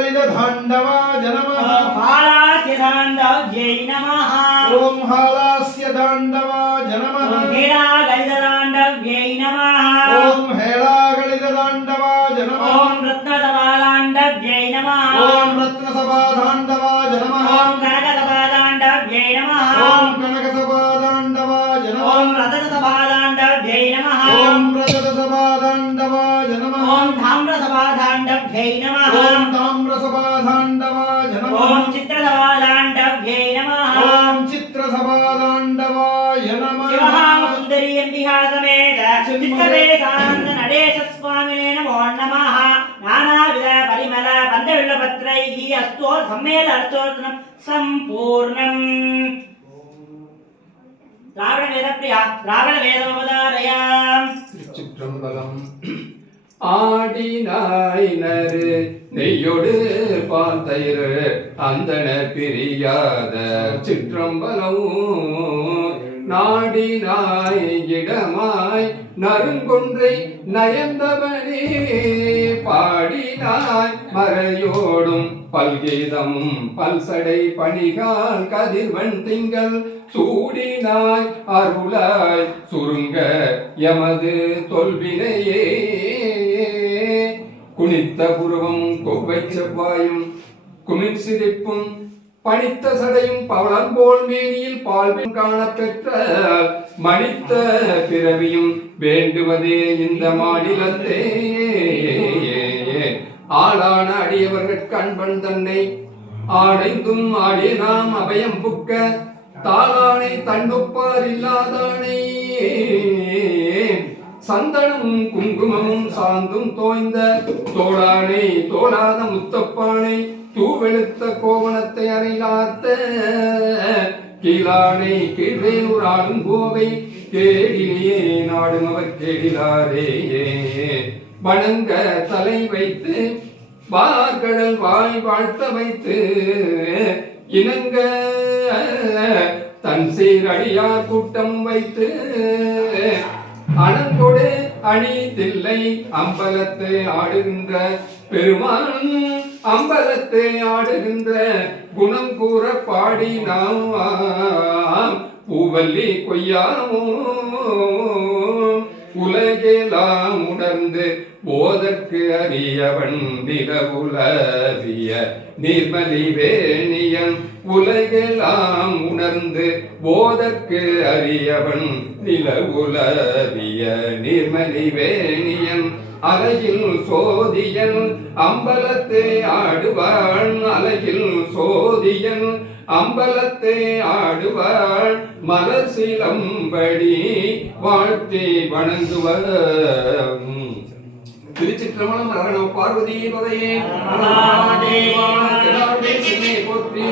हालागलितताण्डवाय नमः हालास्य ताण्डव्यै नमः ॐ हालास्य ताण्डवाय नमः हेलागलितताण्डव्यै नमः ॐ हेलागलितताण्डवाय नमः ॐ रत्नसभाताण्डव्यै नमः ॐ रत्नसभाताण्डवाय नमः ॐ कनकसभाताण्डव्यै नमः ॐ कनकसभाताण्डवाय नमः ॐ रजतसभाताण्डव्यै नमः ॐ रजतसभाताण्डवाय नमः ॐ ताम्रसभाताण्डव्यै नमः ॐ ताम्रसभाताण्डवाय नमः ॐ चित्रसभाताण्डव्यै नमः ॐ चित्रसभाताण्डवाय नमः शिवहामसुन्दरी अम्बिका समेत चित्तवेशानन्द नरेश स्वामिने नमो नमः नानाविध परिमल पञ्चविल्लपत्रैः अस्तो सम्मेलनार्थोत्तमं सम्पूर्णम् द्राविड वेदप्रिया द्राविड वेदमवतारय திருச்சிற்றம்பலம். ஆடினாயினரு நெய்யொடு பாத்தயிரு அந்தன பிரியாத சிற்றம்பலம் நாடினாய் இடமாய் நறுங்கொன்றை நயந்தவனே பாடினாய் மறையோடும் பல்கீதமும் பல்சடை பணிகால் கதிர்வன் திங்கள் சூடினாய் அருளாய் சுருங்க எமது தொல்வினையே குனித்த புருவம் கொவ்வை செவ்வாயும் குமிழ் சிரிப்பும் பணித்த சடையும் பவளம் போல் மேனியில் பால்பின் காணப்பெற்ற மணித்த பிறவியும் வேண்டுவதே இந்த மாநிலத்தே ஆளான அடியவர்கள் கண்பன் தன்னை ஆடைந்தும் ஆடிய நாம் அபயம் புக்க தாளானை தண்டொப்பார் இல்லாதானே சந்தனமும் குங்குமமும் சாந்தும் தோய்ந்த தோளானை தோளாத முத்தப்பானை தூவெழுத்த கோவணத்தை அறையிலாத்த கீழானை கீழ்வேலூர் ஆடும் கோவை கேடிலே நாடும் அவர் கேடிலாரே வணங்க தலை வைத்து வார்கடல் வாய் வாழ்த்த வைத்து இணங்க தன் சீரடியார் கூட்டம் வைத்து அணங்கொடு அணி தில்லை அம்பலத்தை ஆடுகின்ற பெருமான் அம்பலத்தை ஆடுகின்ற குணம் கூற பாடி நாம் பூவல்லி கொய்யாமோ உலகெல்லாம் உணர்ந்து போதற்கு அறியவன் நிலவுலவிய நீர்மலி வேணியன் உலகெல்லாம் உணர்ந்து போதற்கு அறியவன் நிலவுலவிய நீர்மலி வேணியன் அலையில் சோதியன் அம்பலத்தை ஆடுவான் அலையில் சோதியன் அம்பலத்தை ஆடுவாள் மலர் சிலம்படி வாழ்த்தி வணங்குவர். திருச்சிற்றம்பலம். ஹர நம பார்வதி பதையே போற்றி.